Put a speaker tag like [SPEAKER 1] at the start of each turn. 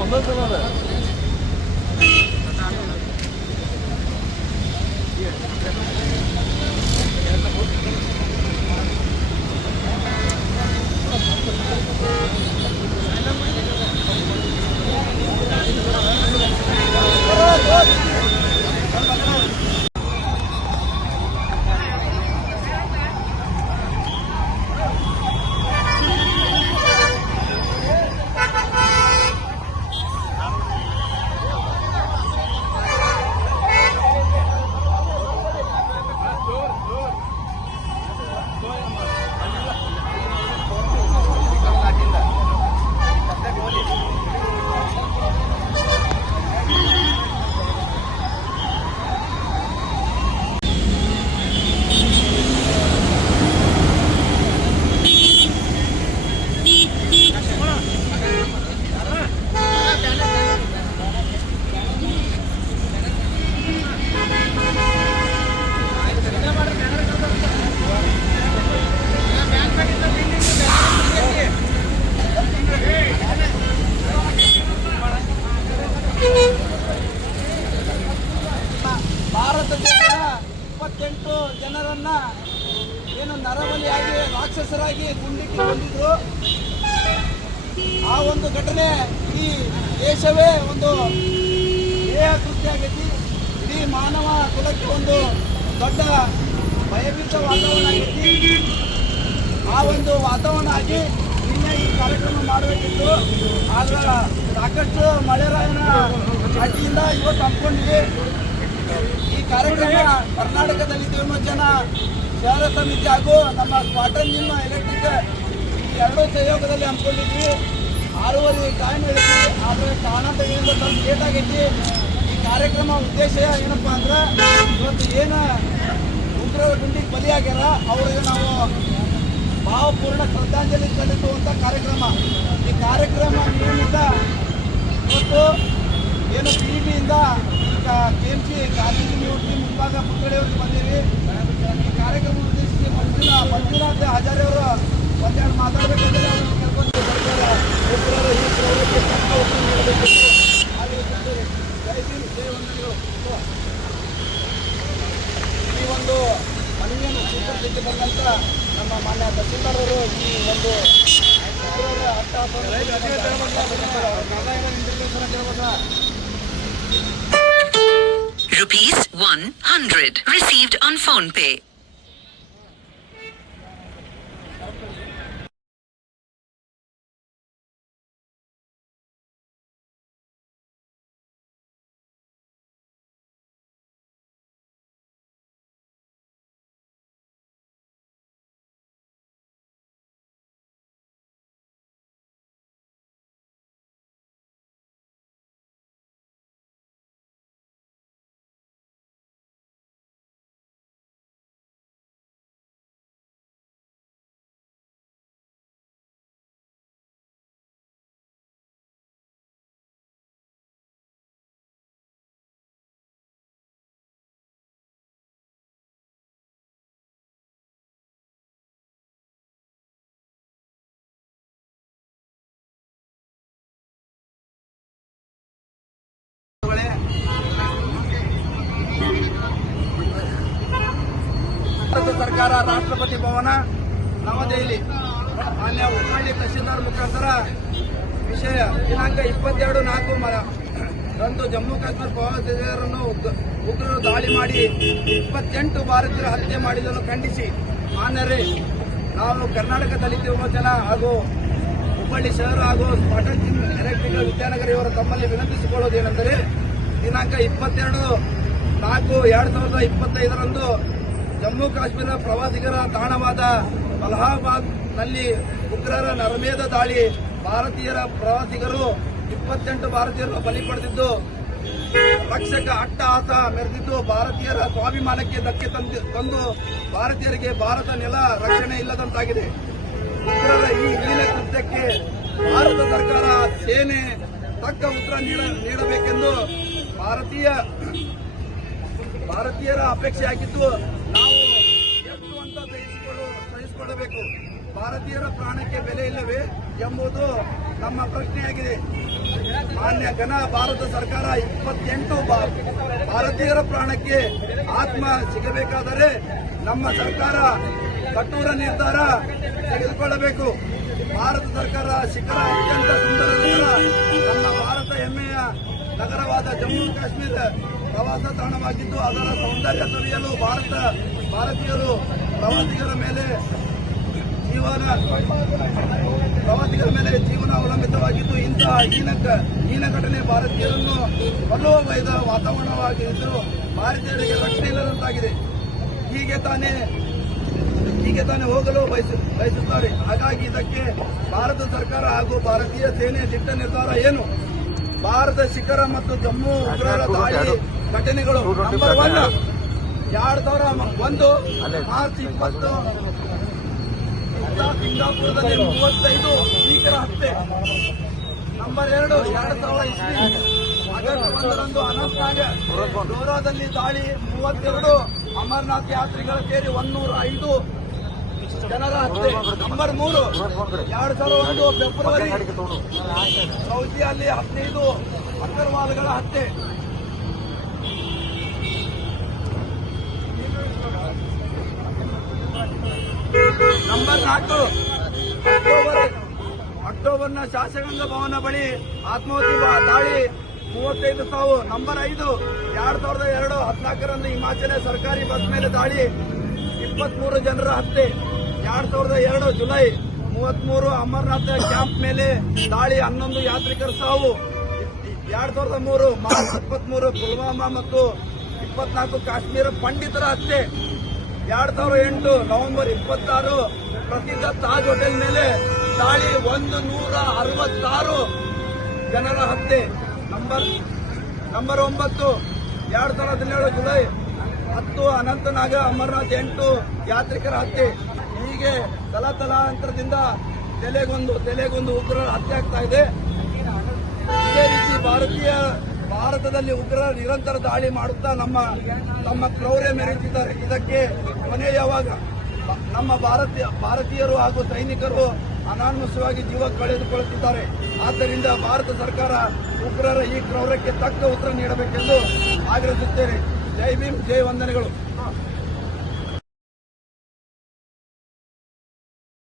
[SPEAKER 1] Ondan sonra da. Thank you.
[SPEAKER 2] Bharat ಇಪ್ಪತ್ತೆಂಟು ಜನರನ್ನ ಏನು ನರಬಲಿಯಾಗಿ, ರಾಕ್ಷಸರಾಗಿ ಗುಂಡಿಕ್ಕಿ ಬಂದಿದ್ರು. ಆ ಒಂದು ಘಟನೆ ಈ ದೇಶವೇ ಒಂದು ದೇಹ ಕೃತ್ಯ ಆಗೈತಿ ಇಡೀ ಮಾನವ ಕುಲಕ್ಕೆ ಒಂದು ದೊಡ್ಡ ಭಯಭೀತ ವಾತಾವರಣ ಆಗೈತಿ. ಆ ಒಂದು ವಾತಾವರಣ ಆಗಿ ನಿನ್ನೆ ಈ ಕಾರ್ಯಕ್ರಮ ಮಾಡಬೇಕಿತ್ತು. ಆದ್ರೆ ಸಾಕಷ್ಟು ಮಳೆರಾಯನ ಅಡ್ಡಿಯಿಂದ ಇವತ್ತು ಹಮ್ಮಿಕೊಂಡಿದೆ. ಈ ಕಾರ್ಯಕ್ರಮ ಕರ್ನಾಟಕದಲ್ಲಿ ಜನ, ಶಹರ ಸಮಿತಿ ಹಾಗೂ ನಮ್ಮ ಸ್ವಾಟನ್ ಜಿಮ್ ಎಲೆಕ್ಟ್ರಿಕ್ ಈ ಎರಡು ಸಹಯೋಗದಲ್ಲಿ ಹಮ್ಮಿಕೊಂಡಿದ್ವಿ ಆರೂವರೆ ಟೈಮ್ ಹೇಳಿದ್ವಿ ಆದರೆ ಕಾರಣಾಂತರಗಳಿಂದ ಸ್ವಲ್ಪ ಲೇಟ್ ಆಗೈತಿ. ಈ ಕಾರ್ಯಕ್ರಮ ಉದ್ದೇಶ ಏನಪ್ಪ ಅಂದ್ರೆ, ಇವತ್ತು ಏನು ಉಗ್ರರ ಗುಂಡಿಗೆ ಬಲಿಯಾಗ್ಯಾರ, ಅವರಿಗೆ ನಾವು ಭಾವಪೂರ್ಣ ಶ್ರದ್ಧಾಂಜಲಿ ಸಲ್ಲಿಸುವಂಥ ಕಾರ್ಯಕ್ರಮ. ಈ ಕಾರ್ಯಕ್ರಮ ನಿಯಮಿತ ಇವತ್ತು ಏನು ಪಿ ಟಿಯಿಂದ ಈಗ K M C Gandhi university ಮುಂಭಾಗ ಪುತ್ಥಳಿಯವರಿಗೆ ಬಂದೀವಿ ಈ ಕಾರ್ಯಕ್ರಮ ಉದ್ದೇಶಿಸಿ ಮಂಜುನಾ ಮಂಜುನಾಥ್ ಹಜಾರೆ ಅವರು ಒಂದೆರಡು ಮಾತಾಡಬೇಕಂದ್ರೆ ಕರ್ಕೊಂಡು ಸರ್ಕಾರ ಈ ನೀಡಬೇಕು. ಹಾಗೆ ಜೈ ಭೀಮ್, ಜೈ ವಂದನೆಗಳು. ಈ ಒಂದು ಮನವಿಯನ್ನು ಸ್ವೀಕರಿಸಲಿಕ್ಕೆ ಬಂದಂತ ನಮ್ಮ ಮಾನ್ಯ ತಹಸೀಲ್ದಾರ್ ಅವರು ಈ ಒಂದು ಅಟ್ಟಹಾಸ
[SPEAKER 3] Rupees 100 received on phone pay.
[SPEAKER 2] Bharat ಸರ್ಕಾರ, ರಾಷ್ಟ್ರಪತಿ ಭವನ, ನವದೆಹಲಿ ಮಾನ್ಯ ಹುಬ್ಬಳ್ಳಿ ತಹಶೀಲ್ದಾರ್ ಮುಖಾಂತರ ವಿಷಯ ದಿನಾಂಕ ಇಪ್ಪತ್ತೆರಡು ನಾಲ್ಕು ರಂದು ಜಮ್ಮು ಕಾಶ್ಮೀರ ಪ್ರವಾಸಿಗರನ್ನು ಉಗ್- ಉಗ್ರರು ದಾಳಿ ಮಾಡಿ ಇಪ್ಪತ್ತೆಂಟು ಭಾರತೀಯರು ಹತ್ಯೆ ಮಾಡಿದ್ದನ್ನು ಖಂಡಿಸಿ ಮಾನ್ಯರೇ, ನಾವು ಕರ್ನಾಟಕ ದಲಿತ ಯುವಜನ ಹಾಗೂ ಹುಬ್ಬಳ್ಳಿ ಶಹರ ಹಾಗೂ ಜಿಮ್ ಎಲೆಕ್ಟ್ರಿಕಲ್ ವಿದ್ಯಾನಗರ ಇವರು ತಮ್ಮಲ್ಲಿ ವಿನಂತಿಸಿಕೊಳ್ಳೋದೇನೆಂದರೆ, ದಿನಾಂಕ ಇಪ್ಪತ್ತೆರಡು ನಾಲ್ಕು ಎರಡು ಸಾವಿರದ ಇಪ್ಪತ್ತೈದರಂದು ಜಮ್ಮು ಕಾಶ್ಮೀರ ಪ್ರವಾಸಿಗರ ತಾಣವಾದ ಅಲಹಾಬಾದ್ನಲ್ಲಿ ಉಗ್ರರ ನರಮೇಧ ದಾಳಿ. ಭಾರತೀಯರ ಪ್ರವಾಸಿಗರು ಇಪ್ಪತ್ತೆಂಟು ಭಾರತೀಯರನ್ನು ಬಲಿ ಪಡೆದಿದ್ದು. ರಕ್ಷಕ ಅಟ್ಟಹಾಸ ಮೆರೆದಿದ್ದು ಭಾರತೀಯರ ಸ್ವಾಭಿಮಾನಕ್ಕೆ ಧಕ್ಕೆ ತಂದು ಭಾರತೀಯರಿಗೆ ಭಾರತ ನೆಲ ರಕ್ಷಣೆ ಇಲ್ಲದಂತಾಗಿದೆ. ಉಗ್ರರ ಈ ಹೀನ ಕೃತ್ಯಕ್ಕೆ ಭಾರತ ಸರ್ಕಾರ ಸೇನೆ ತಕ್ಕ ಉತ್ತರ ನೀಡ ನೀಡಬೇಕೆಂದು ಭಾರತೀಯ, ಭಾರತೀಯರ ಅಪೇಕ್ಷೆ ಆಗಿದ್ದು ಸಹಿಸಿಕೊಳ್ಳಬೇಕು ಭಾರತೀಯರ ಪ್ರಾಣಕ್ಕೆ ಬೆಲೆ ಇಲ್ಲವೇ ಎಂಬುದು ನಮ್ಮ ಪ್ರಶ್ನೆಯಾಗಿದೆ. ಮಾನ್ಯ ಘನ ಭಾರತ ಸರ್ಕಾರ ಇಪ್ಪತ್ತೆಂಟು ಭಾರತೀಯರ ಪ್ರಾಣಕ್ಕೆ ಆತ್ಮ ಸಿಗಬೇಕಾದರೆ ನಮ್ಮ ಸರ್ಕಾರ ಕಠೋರ ನಿರ್ಧಾರ ತೆಗೆದುಕೊಳ್ಳಬೇಕು. ಭಾರತ ಸರ್ಕಾರ ಶಿಖರ ಅತ್ಯಂತ ಸುಂದರ ನಮ್ಮ ಭಾರತ ಹೆಮ್ಮೆಯ ನಗರವಾದ ಜಮ್ಮು ಕಾಶ್ಮೀರ ಪ್ರವಾಸ ತಾಣವಾಗಿದ್ದು, ಅದರ ಸೌಂದರ್ಯ ಸವಿಯಲು ಭಾರತ ಭಾರತೀಯರು ಪ್ರವಾಸಿಗರ ಮೇಲೆ ಜೀವನ ಪ್ರವಾಸಿಗರ ಮೇಲೆ ಜೀವನ ಅವಲಂಬಿತವಾಗಿದ್ದು ಇಂತಹ ಹೀನ ಹೀನ ಘಟನೆ ಭಾರತೀಯರನ್ನು ಕೊಲ್ಲುವ ವಾತಾವರಣವಾಗಿದ್ದರೂ ವಾತಾವರಣವಾಗಿದ್ದು ಭಾರತೀಯರಿಗೆ ರಕ್ಷಣೆ ಇಲ್ಲದಂತಾಗಿದೆ. ಹೀಗೆ ತಾನೇ ಹೀಗೆ ತಾನೇ ಹೋಗಲು ಬಯಸು ಬಯಸುತ್ತಾರೆ. ಹಾಗಾಗಿ ಇದಕ್ಕೆ ಭಾರತ ಸರ್ಕಾರ ಹಾಗೂ ಭಾರತೀಯ ಸೇನೆ ದಿಟ್ಟ ನಿರ್ಧಾರ ಏನು? ಭಾರತ ಶಿಖರ ಮತ್ತು ಜಮ್ಮು ಉಗ್ರರ ದಾಳಿ ಘಟನೆಗಳು ನಂಬರ್ ಒನ್ ಎರಡ್ ಸಾವಿರ ಒಂದು ಮಾರ್ಚ್ ಇಪ್ಪತ್ತು ಸಿಂಗಾಪುರದಲ್ಲಿ ಮೂವತ್ತೈದು ಭೀಕರ ಹತ್ಯೆ. ನಂಬರ್ ಎರಡು, ಎರಡ್ ಸಾವಿರ ಇಸ್ವಿ. ಆಗಸ್ಟ್ ಒಂದರಂದು ಅನಂತನಾಗ ಡೋರಾದಲ್ಲಿ ದಾಳಿ. ಮೂವತ್ತೆರಡು ಅಮರನಾಥ್ ಯಾತ್ರಿಗಳ ಸೇರಿ ಒನ್ನೂರ ಐದು ಜನರ ಹತ್ಯೆ. ನಂಬರ್ ಮೂರು, ಎರಡ್ ಸಾವಿರದ ಒಂದು ಫೆಬ್ರವರಿ, ಸೌದಿಯಲ್ಲಿ ಹದಿನೈದು ಅಗ್ರವಾಲ್ಗಳ ಹತ್ಯೆ ನಂಬರ್ ನಾಲ್ಕು ಅಕ್ಟೋಬರ್, ಅಕ್ಟೋಬರ್ನ ಶಾಸಕಾಂಗ ಭವನ ಬಳಿ ಆತ್ಮಾಹುತಿ ಬಾ- ದಾಳಿ ಮೂವತ್ತೈದು ಸಾವು. ನಂಬರ್ ಐದು, ಎರಡ್ ಸಾವಿರದ ಎರಡು ಹದಿನಾಲ್ಕರಂದು ಹಿಮಾಚಲ ಸರ್ಕಾರಿ ಬಸ್ ಮೇಲೆ ದಾಳಿ. ಇಪ್ಪತ್ಮೂರು ಜನರ ಹತ್ಯೆ. ಎರಡ್ ಸಾವಿರದ ಎರಡು ಜುಲೈ ಮೂವತ್ಮೂರು ಅಮರನಾಥ ಕ್ಯಾಂಪ್ ಮೇಲೆ ದಾಳಿ. ಹನ್ನೊಂದು ಯಾತ್ರಿಕರ ಸಾವು. ಎರಡ್ ಸಾವಿರದ ಮೂರು ಮಾರ್ಚ್ ಇಪ್ಪತ್ಮೂರು, ಪುಲ್ವಾಮಾ ಮತ್ತು ಇಪ್ಪತ್ನಾಲ್ಕು ಕಾಶ್ಮೀರ ಪಂಡಿತರ ಹತ್ಯೆ. ಎರಡ್ ಸಾವಿರದ ಎಂಟು ನವೆಂಬರ್ ಇಪ್ಪತ್ತಾರು ಪ್ರಸಿದ್ಧ ತಾಜ್ ಹೋಟೆಲ್ ಮೇಲೆ ದಾಳಿ ಒಂದು ನೂರ ಅರವತ್ತಾರು ಜನರ ಹತ್ಯೆ. ನಂಬರ್ ನಂಬರ್ ಒಂಬತ್ತು, ಎರಡ್ ಸಾವಿರದ ಹದಿನೇಳು ಜುಲೈ ಹತ್ತು ಅನಂತನಾಗ ಅಮರನಾಥ್ ಎಂಟು ಯಾತ್ರಿಕರ ಹತ್ಯೆ. ಹೀಗೆ ತಲಾತಲಾಂತರದಿಂದ ತಲೆಗೊಂದು ತಲೆಗೊಂದು ಉಗ್ರರ ಹತ್ಯೆ ಆಗ್ತಾ ಇದೆ. ಇದೇ ರೀತಿ ಭಾರತೀಯ ಭಾರತದಲ್ಲಿ ಉಗ್ರರ ನಿರಂತರ ದಾಳಿ ಮಾಡುತ್ತಾ ನಮ್ಮ, ತಮ್ಮ ಕ್ರೌರ್ಯ ಮೆರೆಯುತ್ತಿದ್ದಾರೆ. ಇದಕ್ಕೆ ಕೊನೆ ಯಾವಾಗ? ನಮ್ಮ ಭಾರತೀಯ, ಭಾರತೀಯರು ಹಾಗೂ ಸೈನಿಕರು ಅನಾನುಸವಾಗಿ ಜೀವ ಕಳೆದುಕೊಳ್ಳುತ್ತಿದ್ದಾರೆ. ಆದ್ದರಿಂದ ಭಾರತ ಸರ್ಕಾರ ಉಗ್ರರ ಈ ಕ್ರೌರ್ಯಕ್ಕೆ ತಕ್ಕ ಉತ್ತರ ನೀಡಬೇಕೆಂದು ಆಗ್ರಹಿಸುತ್ತೇನೆ. ಜೈ ಭೀಮ್, ಜೈ ವಂದನೆಗಳು.